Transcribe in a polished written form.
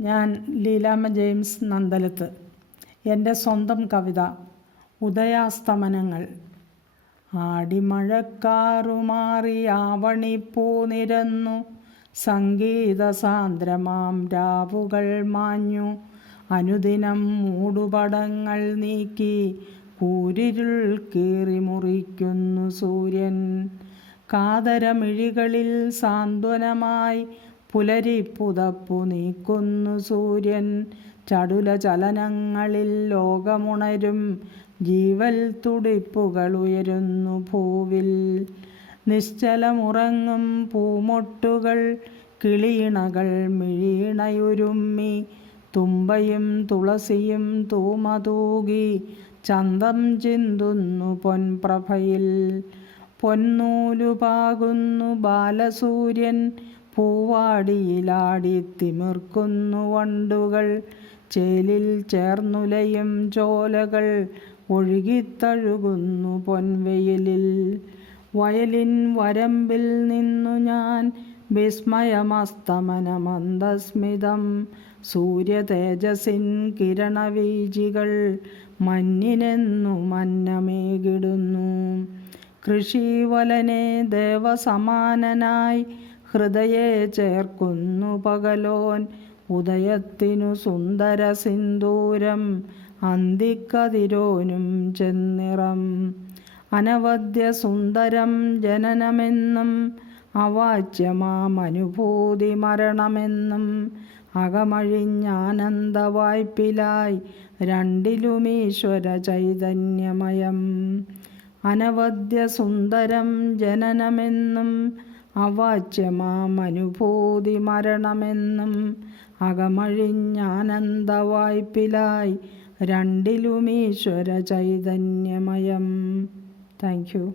ഞാൻ ലീലാമ്മ ജെയിംസ് നന്തലത്ത്. എൻ്റെ സ്വന്തം കവിത ഉദയാസ്തമനങ്ങൾ. ആടിമഴക്കാറുമാറി ആവണിപ്പൂ നിരന്നു, സംഗീതസാന്ദ്രമാം രാവുകൾ മാഞ്ഞു, അനുദിനം മൂടുപടങ്ങൾ നീക്കി കൂരിരുൾ കീറി മുറിക്കുന്നു സൂര്യൻ. കാതരമിഴികളിൽ സാന്ത്വനമായി പുലരിപ്പുതപ്പു നീക്കുന്നു സൂര്യൻ. ചടുല ചലനങ്ങളിൽ ലോകമുണരും, ജീവൽ തുടിപ്പുകൾ ഉയരുന്നു ഭൂവിൽ. നിശ്ചലമുറങ്ങും പൂമൊട്ടുകൾ കിളിയിണകൾ മിഴിയിണയുരുമ്മി, തുമ്പയും തുളസിയും തൂമതൂകി ചന്തം ചിന്തുന്നു പൊൻപ്രഭയിൽ. പൊന്നൂലുപാകുന്നു ബാലസൂര്യൻ, പൂവാടിയിലാടി തിമിർക്കുന്നു വണ്ടുകൾ. ചേലിൽ ചേർന്നുലയും ചോലകൾ ഒഴുകിത്തഴുകുന്നു പൊൻവെയിലിൽ. വയലിൻ വരമ്പിൽ നിന്നു ഞാൻ വിസ്മയമസ്തമനമന്ദസ്മിതം. സൂര്യതേജസ്സിൻ കിരണവീചികൾ മഞ്ഞിനെന്നു മന്നമേകിടുന്നു. കൃഷിവലനെ ദേവസമാനനായി ഹൃദയെ ചേർക്കുന്നു പകലോൻ. ഉദയത്തിനു സുന്ദര സിന്ദൂരം, അന്തിക്കതിരോനും ചെന്നിറം. അനവദ്യ സുന്ദരം ജനനമെന്നും അവാച്യമാമനുഭൂതി മരണമെന്നും, അകമഴിഞ്ഞാനന്ദവായ്പിലായി രണ്ടിലുമീശ്വര ചൈതന്യമയം. അനവദ്യ സുന്ദരം ജനനമെന്നും അവാച്യമാമനുഭൂതി മരണമെന്നും, അകമഴിഞ്ഞാനന്ദവായ്പിലായി രണ്ടിലുമീശ്വര ചൈതന്യമയം. Thank you.